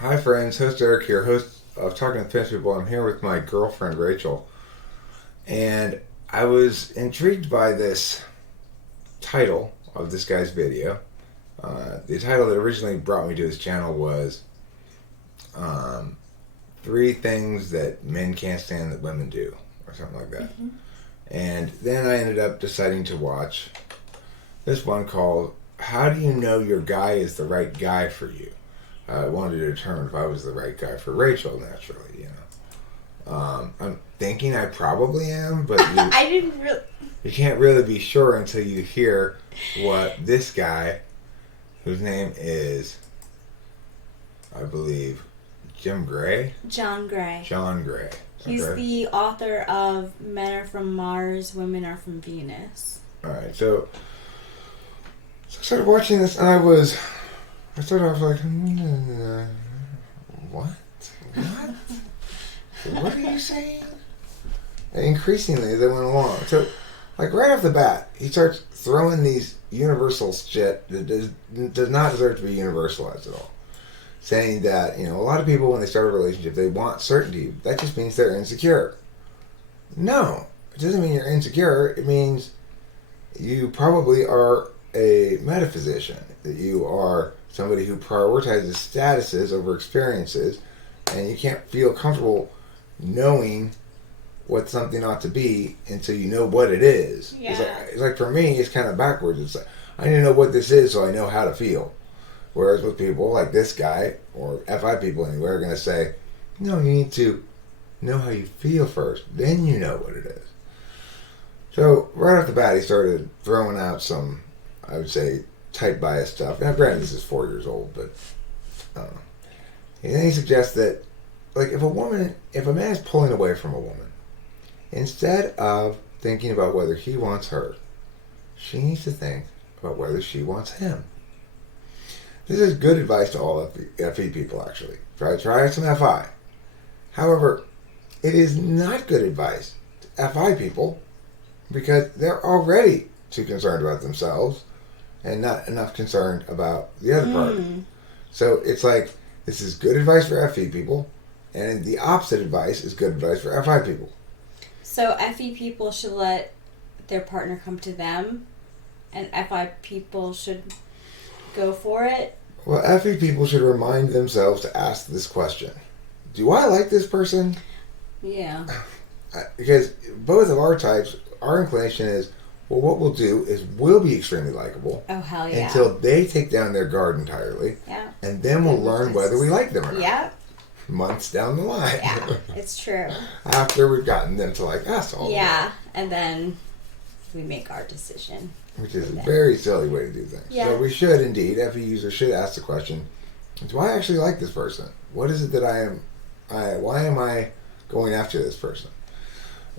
Hi, friends. Host Eric here, host of Talking to Finnish People. I'm here with my girlfriend, Rachel. And I was intrigued by this title of this guy's video. The title that originally brought me to his channel was Three Things That Men Can't Stand That Women Do, or something like that. Mm-hmm. And then I ended up deciding to watch this one called How Do You Know Your Guy Is the Right Guy for You? I wanted to determine if I was the right guy for Rachel, naturally, you know. I'm thinking I probably am, but I didn't really... You can't really be sure until you hear what this guy, whose name is, I believe, John Gray. John Gray. He's the author of Men Are From Mars, Women Are From Venus. Alright, so I started watching this and I started off like, what? What are you saying? And increasingly, as they went along. So, like, right off the bat, he starts throwing these universal shit that does not deserve to be universalized at all. Saying that, you know, a lot of people, when they start a relationship, they want certainty. That just means they're insecure. No, it doesn't mean you're insecure. It means you probably are a metaphysician. That you are somebody who prioritizes statuses over experiences, and you can't feel comfortable knowing what something ought to be until you know what it is. Yeah. It's like for me, it's kind of backwards. It's like, I need to know what this is so I know how to feel. Whereas with people like this guy, or FI people anyway, are going to say, no, you need to know how you feel first, then you know what it is. So right off the bat, he started throwing out some, I would say, type bias stuff. Now, granted, this is 4 years old, but I don't know. And then he suggests that, like, if a man is pulling away from a woman, instead of thinking about whether he wants her, she needs to think about whether she wants him. This is good advice to all FE people, actually. Try some FI. However, it is not good advice to FI people because they're already too concerned about themselves and not enough concerned about the other party. So it's like, this is good advice for FE people, and the opposite advice is good advice for FI people. So FE people should let their partner come to them, and FI people should go for it? Well, FE people should remind themselves to ask this question. Do I like this person? Yeah. Because both of our types, our inclination is, well, what we'll do is we'll be extremely likable. Oh, hell yeah. Until they take down their guard entirely. Yeah. And then we'll learn whether we like them or not. Yeah. Months down the line. Yeah, it's true. After we've gotten them to like us all the way. Yeah, and then we make our decision. Which is a very silly way to do things. Yeah. So we should indeed, FE users should ask the question, do I actually like this person? What is it that why am I going after this person?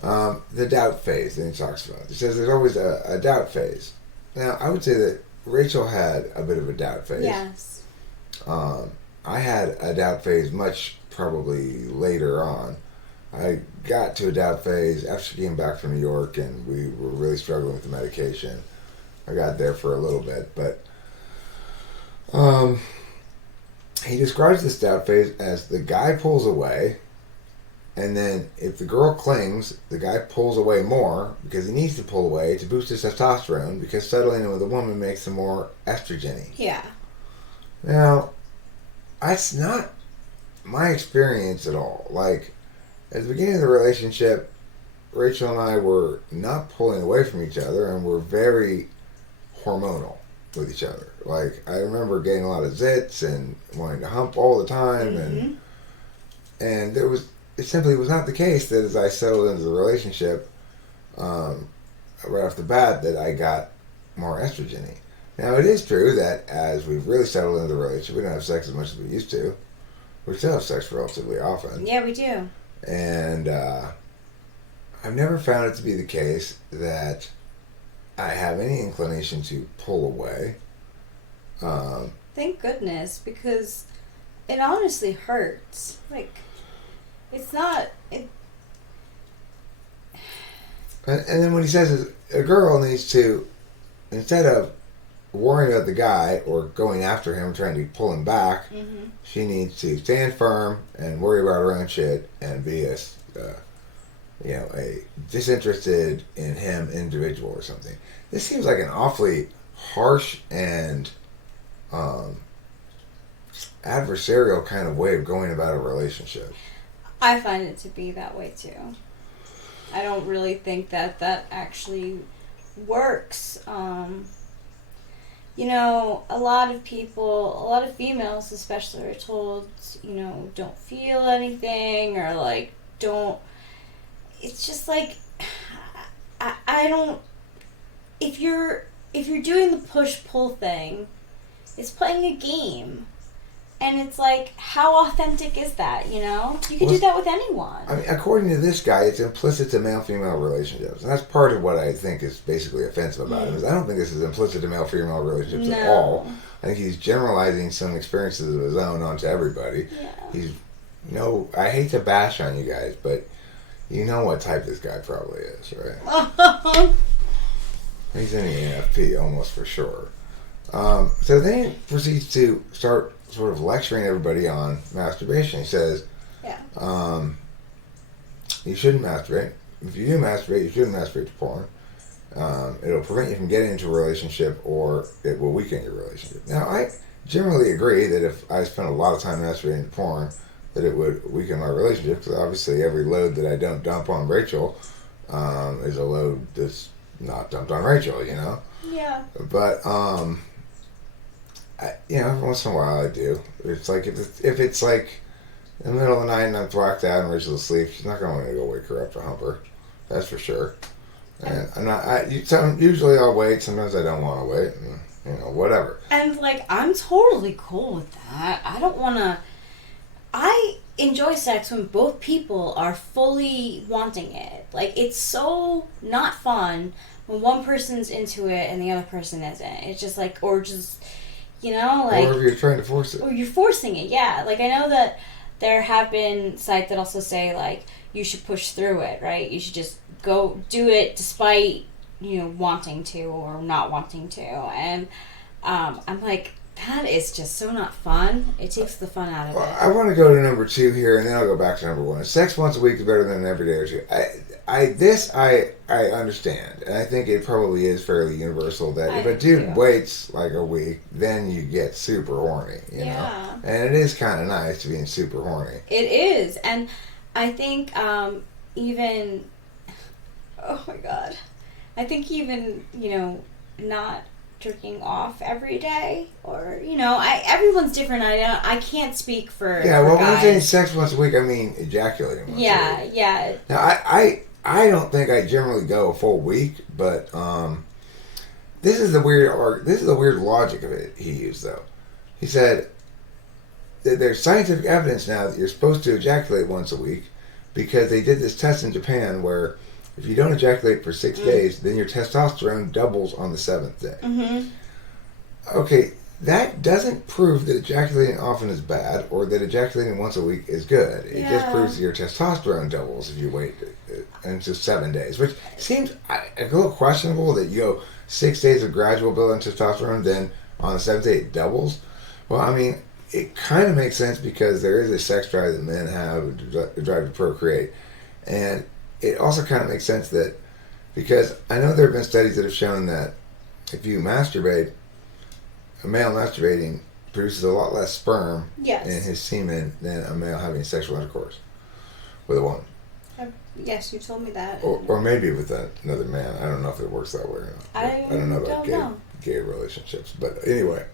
The doubt phase that he talks about. He says there's always a doubt phase. Now, I would say that Rachel had a bit of a doubt phase. Yes. I had a doubt phase much probably later on. I got to a doubt phase after she came back from New York and we were really struggling with the medication. I got there for a little bit, but he describes this doubt phase as the guy pulls away, and then if the girl clings, the guy pulls away more because he needs to pull away to boost his testosterone because settling in with a woman makes him more estrogeny. Yeah. Now, that's not my experience at all. Like, at the beginning of the relationship, Rachel and I were not pulling away from each other and were very hormonal with each other. Like, I remember getting a lot of zits and wanting to hump all the time, and it simply was not the case that as I settled into the relationship, right off the bat, that I got more estrogeny. Now, it is true that as we've really settled into the relationship, we don't have sex as much as we used to. We still have sex relatively often. Yeah, we do. And I've never found it to be the case that I have any inclination to pull away. Thank goodness, because it honestly hurts. Like, it's not... And then what he says is a girl needs to, instead of worrying about the guy or going after him, trying to pull him back. Mm-hmm. She needs to stand firm and worry about her own shit and be a disinterested in him individual or something. This seems like an awfully harsh and adversarial kind of way of going about a relationship. I find it to be that way too. I don't really think that actually works. A lot of people, a lot of females especially, are told, don't feel anything, or like, don't. It's just like, I don't. If you're doing the push-pull thing, it's playing a game. And it's like, how authentic is that, You can do that with anyone. I mean, according to this guy, it's implicit to male-female relationships. And that's part of what I think is basically offensive about him. Is I don't think this is implicit to male-female relationships at all. I think he's generalizing some experiences of his own onto everybody. Yeah. I hate to bash on you guys, but you know what type this guy probably is, right? He's in the NFP, almost for sure. So then he proceeds to start sort of lecturing everybody on masturbation. He says, you shouldn't masturbate. If you do masturbate, you shouldn't masturbate to porn. It'll prevent you from getting into a relationship, or it will weaken your relationship. Now, I generally agree that if I spent a lot of time masturbating to porn, that it would weaken my relationship, because obviously every load that I don't dump on Rachel is a load that's not dumped on Rachel, Yeah. But, every once in a while I do. It's like, if it's like in the middle of the night and I'm blacked out and Rachel's asleep, she's not going to go wake her up to hump her. That's for sure. And usually I'll wait. Sometimes I don't want to wait. And, whatever. And, like, I'm totally cool with that. I don't want to... I enjoy sex when both people are fully wanting it. Like, it's so not fun when one person's into it and the other person isn't. It's just like, or just... like... Or if you're trying to force it. Or you're forcing it, yeah. Like, I know that there have been sites that also say, like, you should push through it, right? You should just go do it despite, wanting to or not wanting to. And I'm like, that is just so not fun. It takes the fun out of it. I want to go to number 2 here, and then I'll go back to number 1. Sex once a week is better than every day or two. I understand, and I think it probably is fairly universal that if a dude waits like a week, then you get super horny, you know? And it is kind of nice to be super horny. It is, and I think even, oh my god, I think even, not jerking off every day, or everyone's different. I can't speak for when I'm saying guys. sex once a week, I mean ejaculating once a week. Yeah. Now I don't think I generally go a full week, but this is the weird logic of it he used though. He said that there's scientific evidence now that you're supposed to ejaculate once a week, because they did this test in Japan where if you don't ejaculate for 6 days, then your testosterone doubles on the 7th day. Mm-hmm. Okay, that doesn't prove that ejaculating often is bad, or that ejaculating once a week is good. It just proves that your testosterone doubles if you wait into 7 days, which seems a little questionable that you go 6 days of gradual build in testosterone, then on the 7th day it doubles. Well, I mean, it kind of makes sense because there is a sex drive that men have, a drive to procreate. And it also kind of makes sense that, because I know there have been studies that have shown that if you masturbate, a male masturbating produces a lot less sperm in his semen than a male having sexual intercourse with a woman. Yes, you told me that. Or maybe with another man. I don't know if it works that way or not. I don't know about gay relationships. But anyway,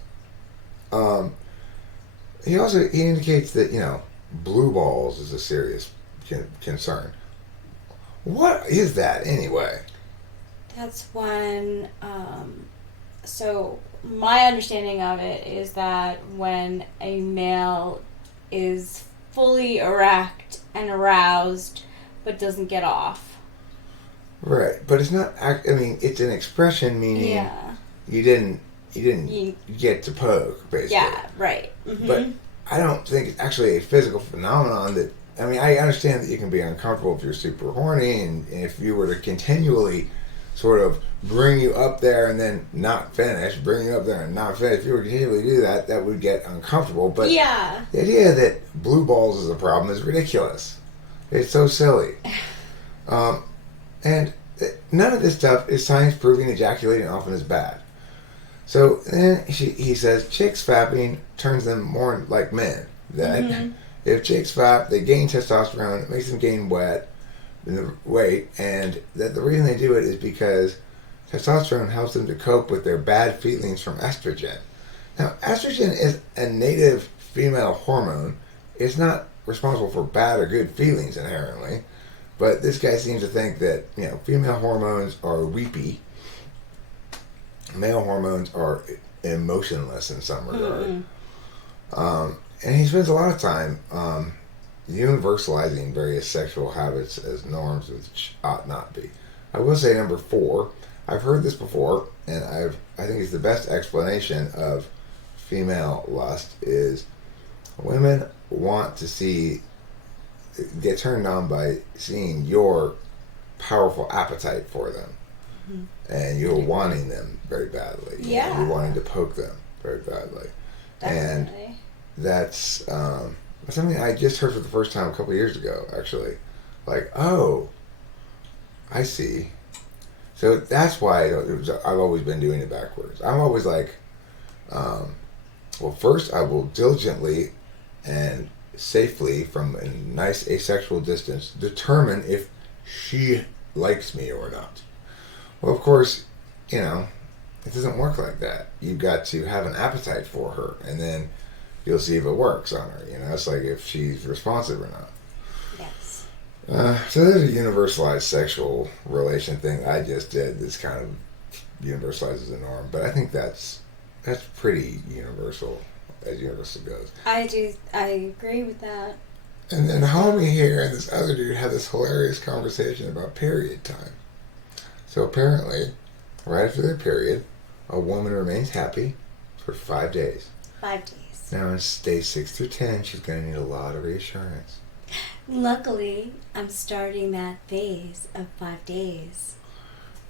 he indicates that, blue balls is a serious concern. What is that anyway? That's when, so my understanding of it is that when a male is fully erect and aroused but doesn't get off. Right, but it's not, it's an expression, meaning you didn't get to poke, basically. Yeah, right. Mm-hmm. But I don't think it's actually a physical phenomenon that, I understand that you can be uncomfortable if you're super horny, and if you were to continually sort of bring you up there and then not finish, bring you up there and not finish. If you were to continually do that, that would get uncomfortable. But the idea that blue balls is a problem is ridiculous. It's so silly. And none of this stuff is science proving ejaculating often is bad. So then he says chicks fapping turns them more like men. That if chicks fap, they gain testosterone, it makes them gain weight, and that the reason they do it is because testosterone helps them to cope with their bad feelings from estrogen. Now, estrogen is a native female hormone. It's not responsible for bad or good feelings inherently, but this guy seems to think that, female hormones are weepy. Male hormones are emotionless in some regard. And he spends a lot of time universalizing various sexual habits as norms, which ought not be. I will say number 4, I've heard this before, and I think it's the best explanation of female lust is women want to get turned on by seeing your powerful appetite for them. And you're wanting them very badly. You're wanting to poke them very badly. Definitely. And that's something I just heard for the first time a couple of years ago, actually. Like, oh, I see. So that's why I've always been doing it backwards. I'm always like, well, first I will diligently and safely, from a nice asexual distance, determine if she likes me or not. Well, of course, it doesn't work like that. You've got to have an appetite for her, and then you'll see if it works on her. It's like if she's responsive or not. Yes. So there's a universalized sexual relation thing I just did. This kind of universalizes the norm, but I think that's pretty universal, as universal goes. I agree with that. And then homie here and this other dude had this hilarious conversation about period time. So apparently, right after their period, a woman remains happy for 5 days. 5 days. Now in days 6 through 10, she's going to need a lot of reassurance. Luckily, I'm starting that phase of 5 days.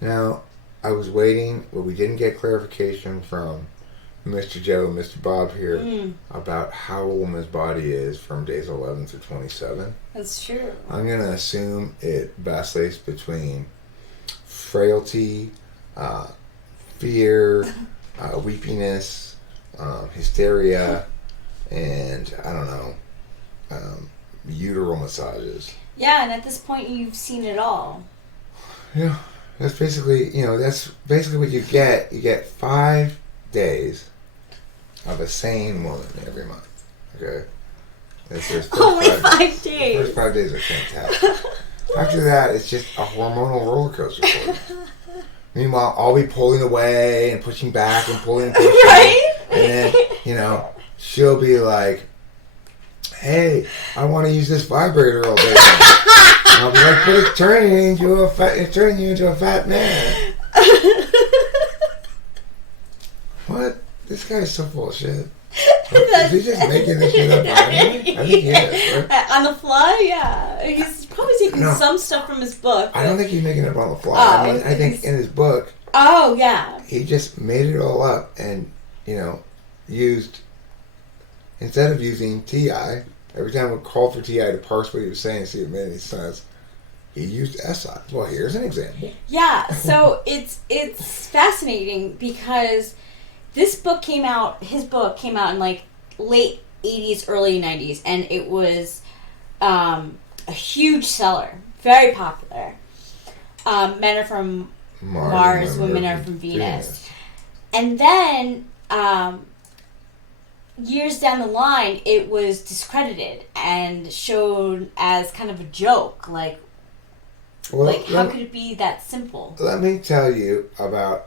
Now, I was waiting, but we didn't get clarification from Mr. Joe and Mr. Bob here about how a woman's body is from days 11 through 27. That's true. I'm going to assume it vacillates between frailty, fear, weepiness, hysteria, and I don't know, uteral massages. Yeah, and at this point you've seen it all. Yeah, that's basically what you get. You get 5 days of a sane woman every month. Okay, only 5 days. The first 5 days are fantastic. After that, it's just a hormonal roller coaster for you. Meanwhile, I'll be pulling away and pushing back and pulling and pushing. Right? And then, she'll be like, hey, I want to use this vibrator all day. And I'll be like, but it's turning you into a fat man. What? This guy's so full of shit. Is he just making this shit up? I think he is. Right? On the fly, yeah. He's probably taking some stuff from his book. I don't think he's making it up on the fly. I think in his book. Oh, yeah. He just made it all up and, used, instead of using TI, every time we called for TI to parse what he was saying to see if it made any sense, he used SI. Well, here's an example. Yeah, so it's fascinating because his book came out in like late 80s, early 90s, and it was a huge seller, very popular. Men are from Mars, women are from Venus. And then years down the line, it was discredited and shown as kind of a joke. How could it be that simple? Let me tell you about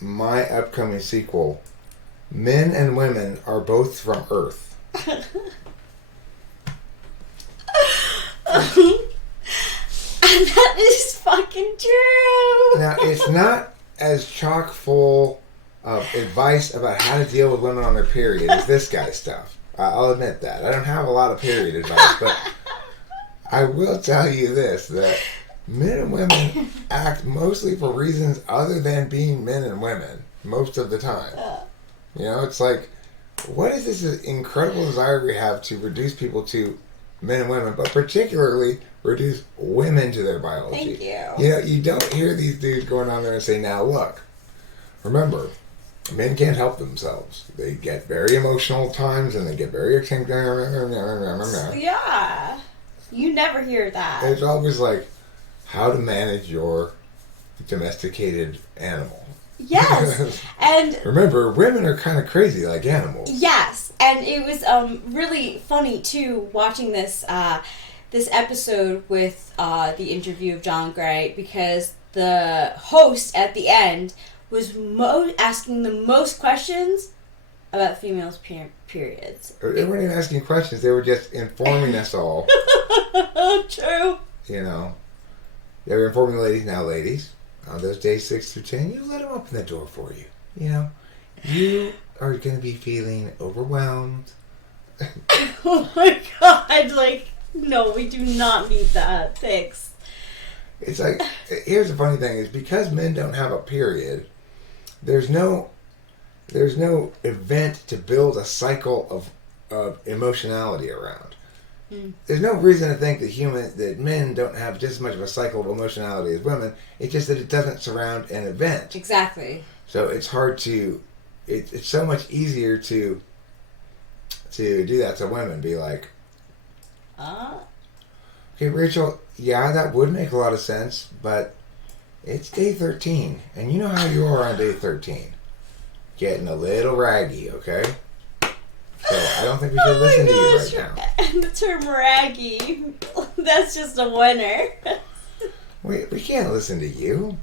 my upcoming sequel. Men and women are both from Earth. And that is fucking true. Now, it's not as chock full of advice about how to deal with women on their period as this guy's stuff. I'll admit that. I don't have a lot of period advice, but I will tell you this, that men and women act mostly for reasons other than being men and women most of the time. You know, it's like, what is this incredible desire we have to reduce people to men and women, but particularly reduce women to their biology? Thank you. You know, you don't hear these dudes going on there and say, now look, remember, men can't help themselves. They get very emotional at times and they get very Yeah. You never hear that. It's always like how to manage your domesticated animal. Yes. And remember, women are kind of crazy like animals. yes. And it was really funny too watching this this episode with the interview of John Gray, because the host at the end was asking the most questions about females' periods. They weren't even asking questions. They were just informing us all. True. You know, they were informing the ladies. Now, ladies, on those days 6 through 10, you let them open the door for you. You know, you are going to be feeling overwhelmed. Oh my God! Like, no, we do not need that. Thanks. It's like, here's the funny thing: is because men don't have a period, there's no event to build a cycle of emotionality around. There's no reason to think that men don't have just as much of a cycle of emotionality as women. It's just that it doesn't surround an event. Exactly. So it's hard to. It's so much easier to do that to women. Be like, okay, Rachel. Yeah, that would make a lot of sense, but it's day 13, and you know how you are on day 13. Getting a little raggy, okay? So I don't think we should listen to you right now. And the term raggy, that's just a winner. We can't listen to you.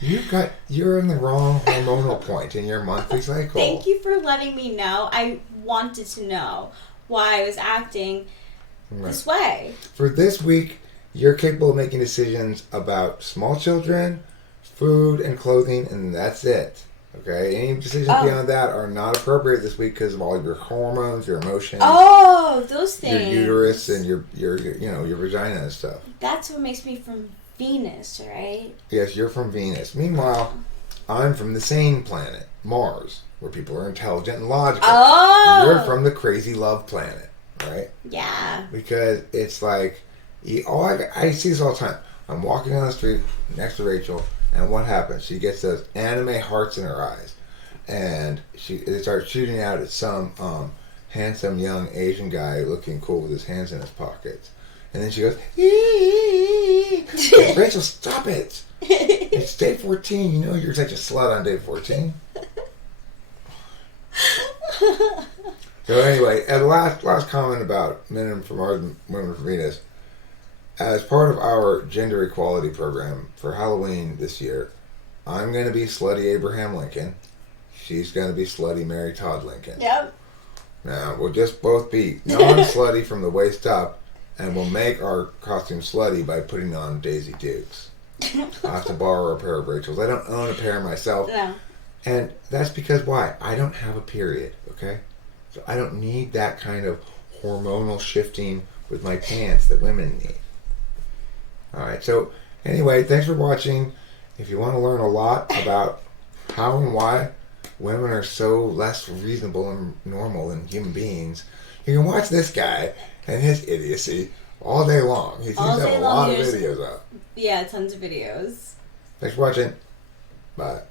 You're in the wrong hormonal point in your monthly cycle. Thank you for letting me know. I wanted to know why I was acting this way. For this week, you're capable of making decisions about small children, food, and clothing, and that's it. Okay, any decisions beyond that are not appropriate this week because of all your hormones, your emotions. Oh, those things. Your uterus and your your vagina and stuff. That's what makes me from Venus, right? Yes, you're from Venus. Meanwhile, I'm from the same planet, Mars, where people are intelligent and logical. Oh! You're from the crazy love planet, right? Yeah. Because it's like, I see this all the time. I'm walking down the street next to Rachel, and what happens? She gets those anime hearts in her eyes, and it starts shooting out at some handsome young Asian guy looking cool with his hands in his pockets. And then she goes, Rachel, stop it. It's day 14. You know you're such a slut on day 14. So anyway, and last comment about men from Mars and women from Venus. As part of our gender equality program for Halloween this year, I'm going to be slutty Abraham Lincoln. She's going to be slutty Mary Todd Lincoln. Yep. Now, we'll just both be non-slutty from the waist up, and we'll make our costume slutty by putting on Daisy Dukes. I'll have to borrow a pair of Rachel's. I don't own a pair myself. No. And that's because why? I don't have a period, okay? So I don't need that kind of hormonal shifting with my pants that women need. Alright, so anyway, thanks for watching. If you want to learn a lot about how and why women are so less reasonable and normal than human beings, you can watch this guy and his idiocy all day long. He seems to have a lot of videos up. Yeah, tons of videos. Thanks for watching. Bye.